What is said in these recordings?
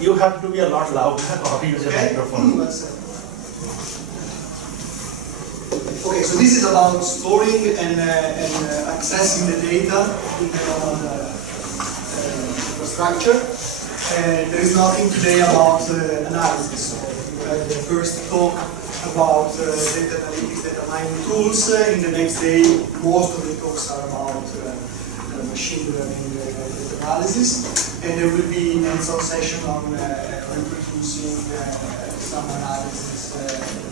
You have to be a lot louder or use a microphone. Okay, so this is about storing and accessing the data in the infrastructure. There is nothing today about analysis. So you had the first talk about data analytics, data mining tools. In the next day, most of the talks are about machine learning analysis, and there will be an hands-on session on reproducing some analysis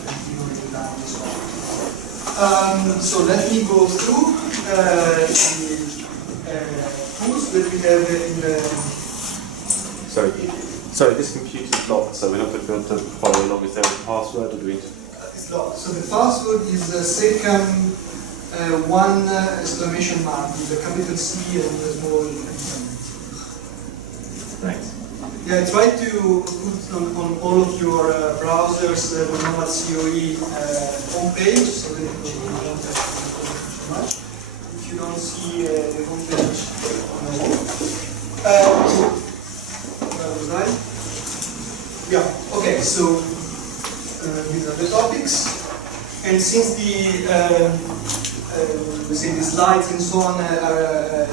continuing down and so on. So let me go through the tools that we have in the... Sorry, this computer's locked, so we're not going to be able to follow along. Is there a password, or do we? It's locked. So the password is second one exclamation mark with the capital C and the small. Thanks. Yeah, try to put on all of your browsers the NOMAD COE homepage so that you don't have to do too much. If you don't see the homepage, where was I? Yeah, okay, so these are the topics. And since the we say the slides and so on have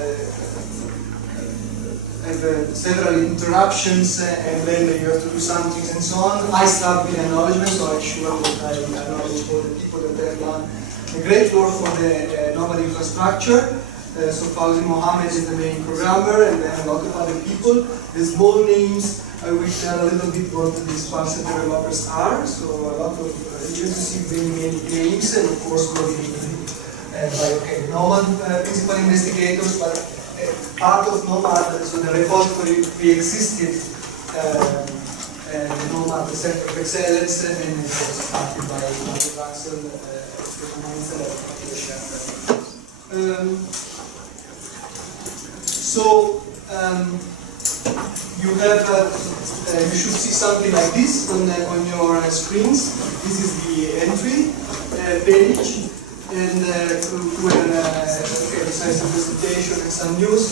several interruptions and then you have to do some things and so on, I start with acknowledgement, so I'm sure that I acknowledge all the people that have done a great work for the NOMAD infrastructure. So Fauzi Mohammed is the main programmer, and then a lot of other people. The small names I will tell a little bit what these parser developers are. So a lot of you see many names, and of course working by NOMAD principal investigators, but part of NOMAD, so the repository pre-existed the NOMAD Center of Excellence, and it was started by Russell, so you have, you should see something like this on your screens. This is the entry page, and besides the presentation and some news,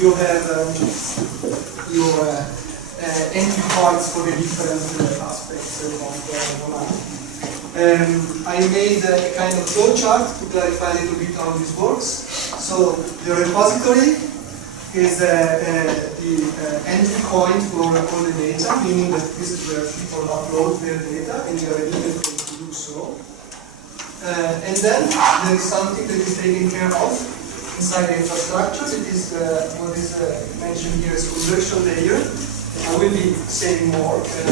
you have your entry points for the different aspects of NOMAD. I made a kind of flow chart to clarify a little bit how this works. So the repository is the entry point for all the data, meaning that this is where people upload their data, and you have an interface to do so. And then there is something that is taken care of inside the infrastructure. It is what is mentioned here as conversion layer. I will be saying more in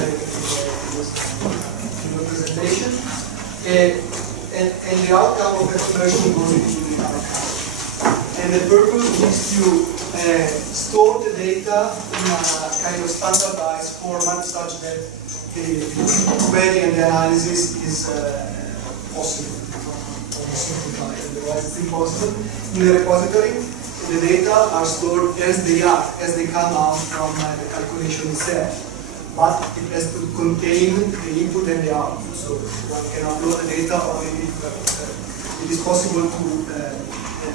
the presentation. And the outcome of the conversion goes into the archive. And the purpose is to store the data in a kind of standardized format such that the query and the analysis is possible. Otherwise it's impossible. In the repository, the data are stored as they are, as they come out from the calculation itself. But it has to contain the input and the output. So one can upload the data only if it is possible to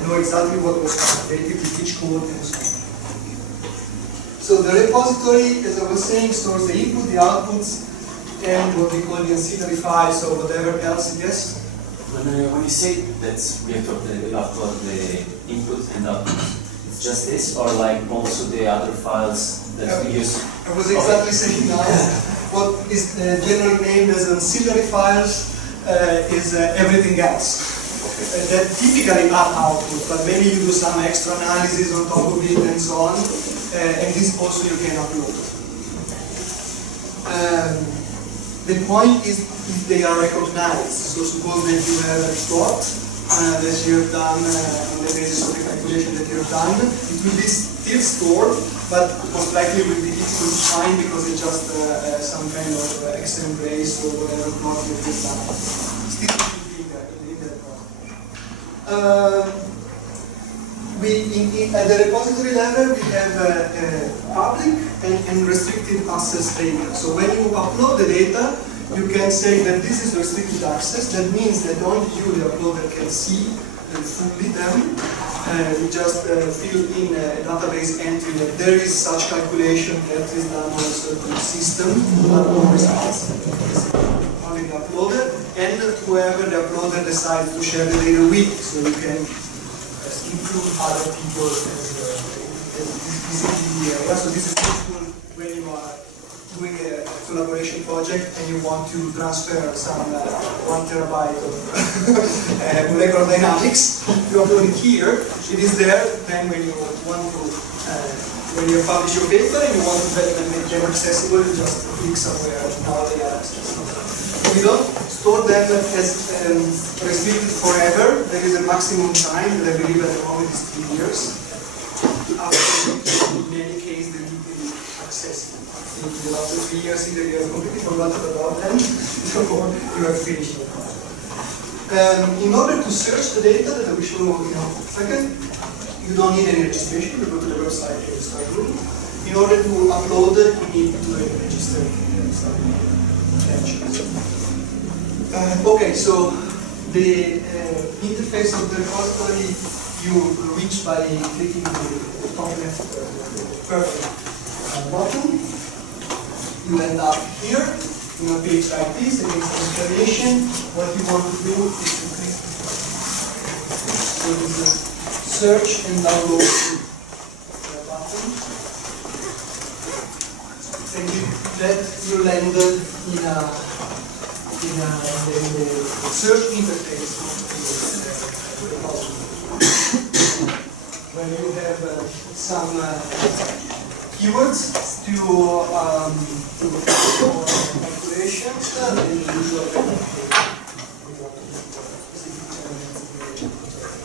know exactly what was calculated with each code and so on. So the repository, as I was saying, stores the input, the outputs, and what we call the ancillary files, or whatever else it is. When you say that we have to upload the input and output, it's just this, or like also the other files that we use? I was exactly saying now. What is generally named as ancillary files is everything else. That typically are output, but maybe you do some extra analysis on top of it and so on, and this also you can upload. The point is if they are recognized. So suppose that you have a plot that you have done on the basis of the calculation that you have done, it will be still stored, but most likely will be difficult to find because it's just some kind of extra embrace or whatever plot that you have done. Still it will be in the plot. At the repository level, we have public and restricted access data. So when you upload the data, you can say that this is restricted access. That means that only you, the uploader, can see fully them. We just fill in a database entry that there is such calculation that is done on a certain system, but always only the uploader, and whoever the uploader decides to share the data with. So you can include other people as this is the area. So this is useful when you are doing a collaboration project and you want to transfer some 1 terabyte of molecular dynamics, you upload it here, it is there, then when you want to, when you publish your paper and you want to make them accessible, you just click somewhere, now they are accessible. We don't store them as restricted forever, there is a maximum time that I believe at the moment is 3 years. After, in any case, they will be accessible. After 3 years, either you have completely forgotten about them, or you have finished the project. In order to search the data that I will show you in a second, you don't need any registration. You go to the website and start doing. In order to upload it, you need to register okay, so the interface of the repository you reach by clicking the top left purple button. You end up here in a page like this against the installation. What you want to do is to click the search and download the button. And you landed in the search interface of the repository. When you have some keywords to calculations, then you usually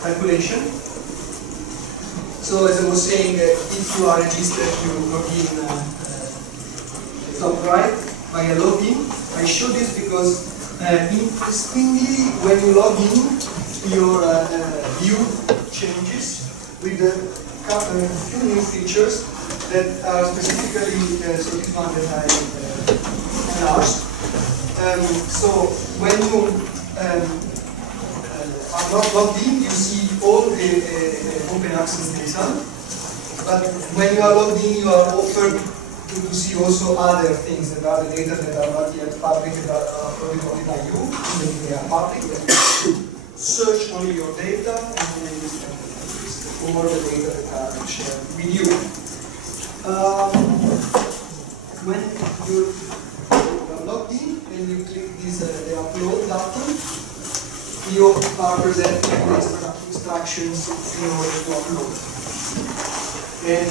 calculation. So as I was saying, if you are registered, you log in top right by a login. I show this because interestingly, when you log in, your view changes with a few new features that are specifically, so this one that I enlarged. So when you are not logged in, you see all the open access data. But when you are logged in, you are offered to see also other things that are the data that are not yet public, that are uploaded only by you, even if they are public. Search only your data and then you can all the data that are shared with you. When you are logged in and you click this the upload button, you are presented with instructions in order to upload. And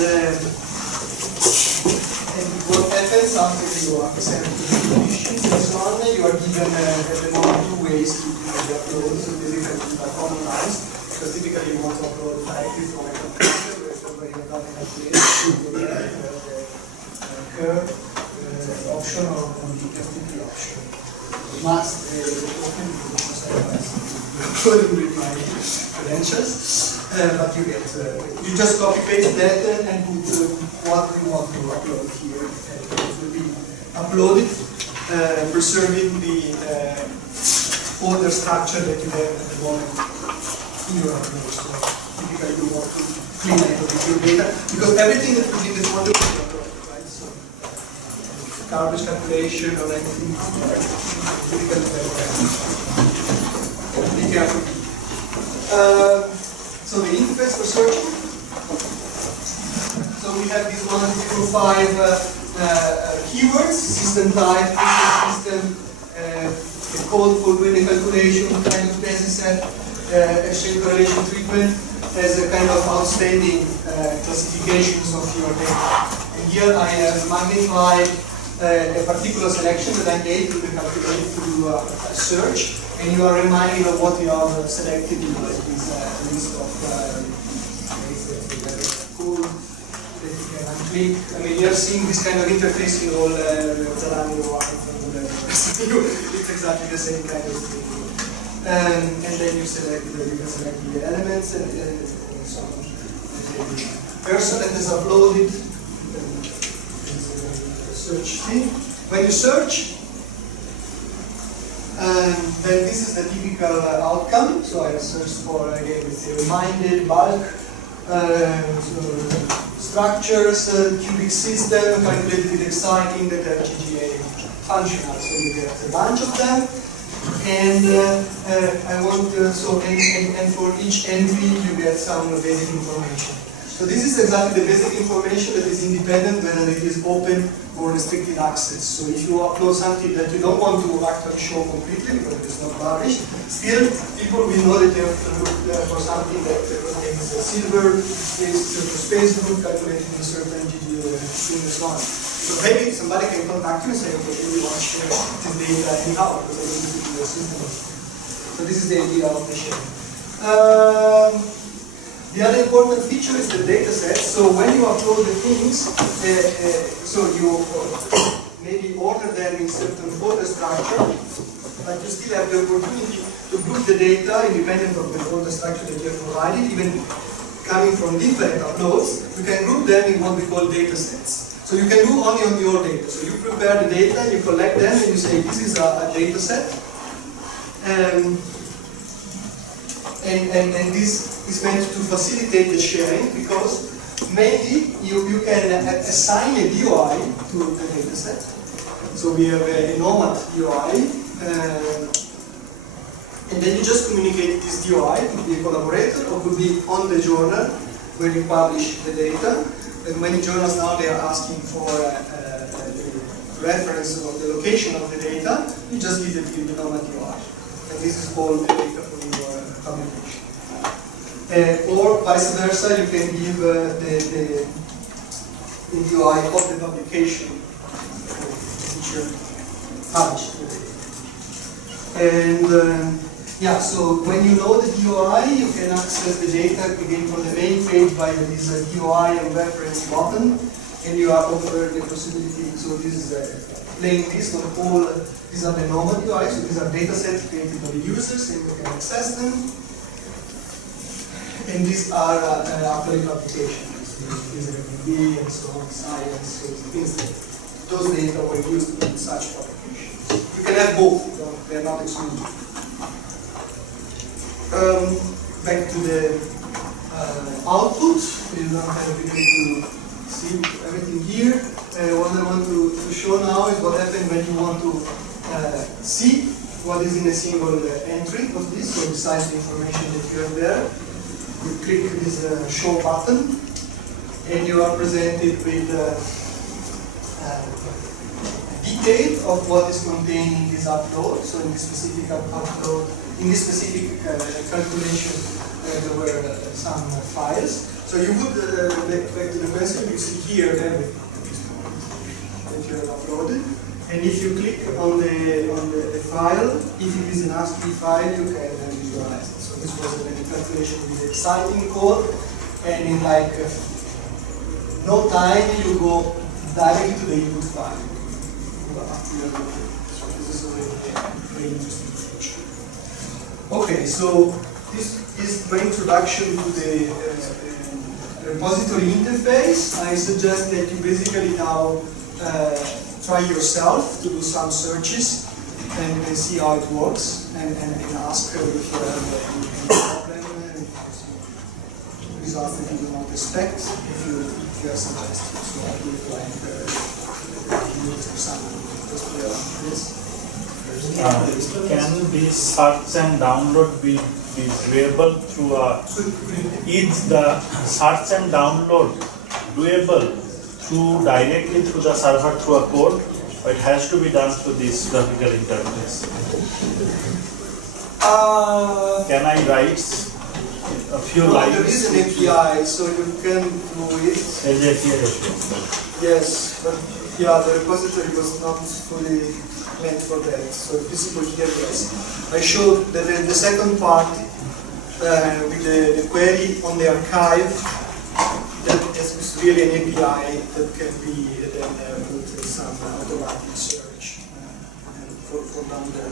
what happens after you accept the conditions and so on, you are given at the moment 2 ways to do the upload. So basically you are commonized, because typically you want to upload directly from a computer, where somebody has done a calculation, you have the curve option or the FTP option. Must open uploading with my credentials, but you get, you just copy paste that and put what you want to upload here, and it will be uploaded, preserving the folder structure that you have at the moment in your upload. So typically you want to clean it with your data, because everything that is in the folder will be uploaded, right? So garbage calculation or anything, be careful. So the interface for searching. So we have these 105 keywords, system type, system, the code for doing the calculation, kind of data set, exchange correlation treatment, as a kind of outstanding classifications of your data. And here I have magnified a particular selection that I made to the calculator to do a search, and you are reminded of what you have selected in this list of code that you can unclick. I mean, you have seen this kind of interface in all Zalando or whatever. It's exactly the same kind of thing. And then you can select the elements and so on. The person that is uploaded search thing. When you search, then this is the typical outcome. So I searched for, again, it's a reminded bulk structures, cubic system, calculated with exciting that are GGA functional. So you get a bunch of them. And I want and for each entry you get some basic information. So this is exactly the basic information that is independent whether it is open or restricted access. So if you upload something that you don't want to actually show completely because it is not published, still people will know that they have to look for something that contains silver, is to Facebook, calculated in certain thing and so on. So maybe somebody can contact you and say, okay, we want to share this data anyhow because I don't use it in the system. So this is the idea of the sharing. The other important feature is the data set. So when you upload the things, so you maybe order them in certain folder structure, but you still have the opportunity to group the data independent of the folder structure that you have provided, even coming from different uploads. You can group them in what we call data sets. So you can do only on your data. So you prepare the data, you collect them, and you say this is a data set. And this is meant to facilitate the sharing because mainly you can assign a DOI to the dataset. So we have a NOMAD DOI, and then you just communicate this DOI. It could be a collaborator or could be on the journal where you publish the data. And many journals now they are asking for the reference of the location of the data. You just give the NOMAD DOI, and this is all the data for your publication. Or vice versa, you can give the DOI of the publication which you published. And yeah, so when you know the DOI, you can access the data again from the main page by this DOI and reference button, and you are offered the possibility. So this is a plain list of all. These are the normal DOI, so these are data sets created by the users, and you can access them. And these are actually publications, physical and so on, science, so things that those data were used in such publications. You can have both, they are not exclusive. Back to the output, you don't have really to see everything here. What I want to show now is what happens when you want to see what is in a single entry of this, so besides the information that you have there. You click this show button, and you are presented with detail of what is contained in this upload. So in this specific upload, in this specific calculation, there were some files. So you would, back to the question, you see here everything that you have uploaded. And if you click on the file, if it is an ASCII file, you can visualize it. So this was a calculation with exciting code, and in like no time you go directly to the input file. So this is a very interesting feature. Okay, so this is my introduction to the repository interface. I suggest that you basically now try yourself to do some searches and see how it works, and ask if you have any problem, results that you do not expect, if you have suggestions. So I would like or something just to this. Can this search and download be doable through is the search and download doable directly through the server through a code, or it has to be done through this graphical interface? Can I write a few lines? There is an API, so you can do it. Yes, but yeah, the repository was not fully meant for that. So visible here, yes. I showed that the second part with the query on the archive. That is really an API that can be then put in some automatic search for down there.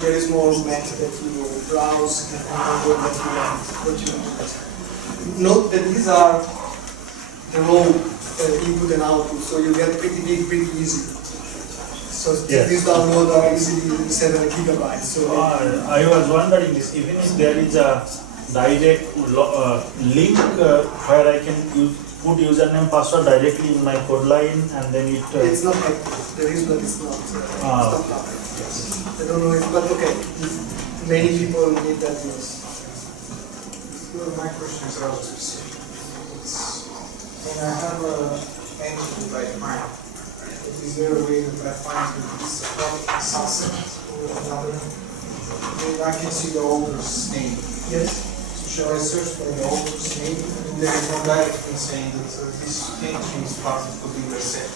There is more meant that you browse and know what you want. Note that these are the raw input and output, so you get pretty big, pretty easy. So yes. These downloads are easily 7 gigabytes. So I was wondering this, even if there is a direct link where I can put username password directly in my code line, and then it it's not active. There is, but it's not public. Yes. I don't know if, but okay. Many people need that use. My question is rather specific. And I have a engine right now. Is there a way that I find this sunset or another? And I can see the owner's name. Yes. So shall I search for the owner's name? And there is no directly saying that this entry is part of the bigger set.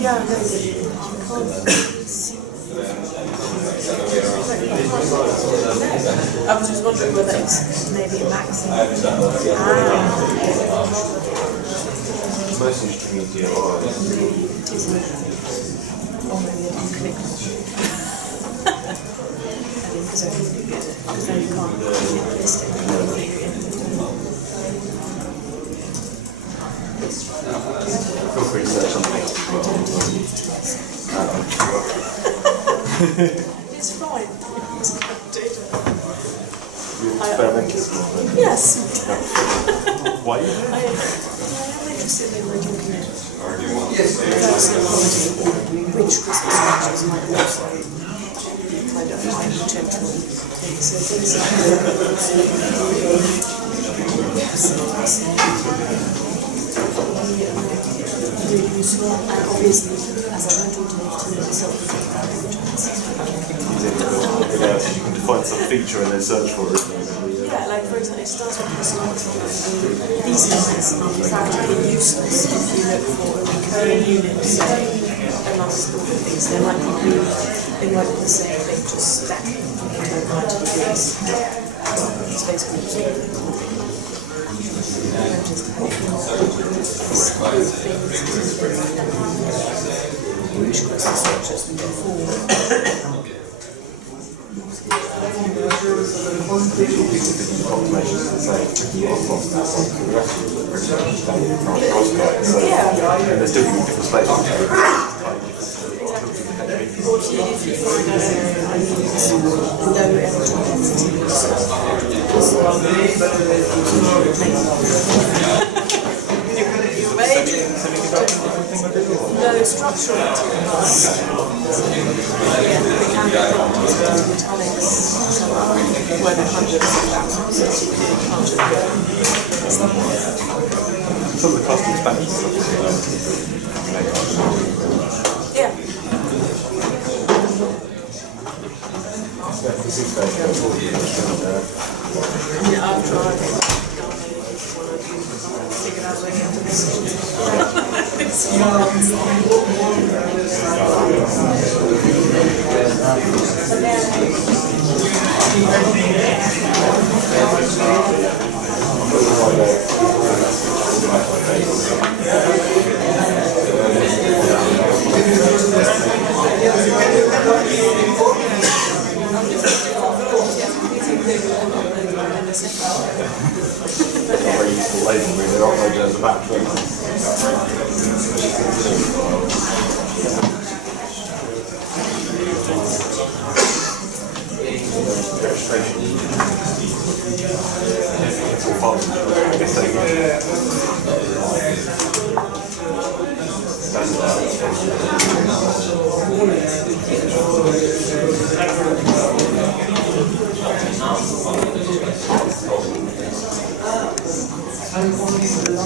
Yeah, I was just wondering whether it's maybe a maximum. Most interesting DIY. Maybe it is or maybe I can click. Because I think you get it. Because then you can't list it. Feel free to search on the next as well. It's fine. Experimental. Yes. Why? I am interested in reading Yes. which Christmas matches might also kind of find potential things. So things really useful, and obviously, as I went into myself, You can find some feature and then search for it. yeah, like for example, it starts with personality, and these things are practically useless if you look for a recurring unit, say, amongst all of these. They might be the same, they just stack into 90 degrees. It's basically which Christmas structures we can form. Confirmations that say I've lost that one to the rest of the so they're still giving different spaces. Or if you find an area I use low energy density no structural materials. Yeah, they can be metallics, where they're hundreds of thousands, so you can't just go. Some of the custom specs. Yeah. Yeah, I've tried it. Figured out a way to get to this. Very useful label, really. They're uploaded as a batch. Registration. I guess they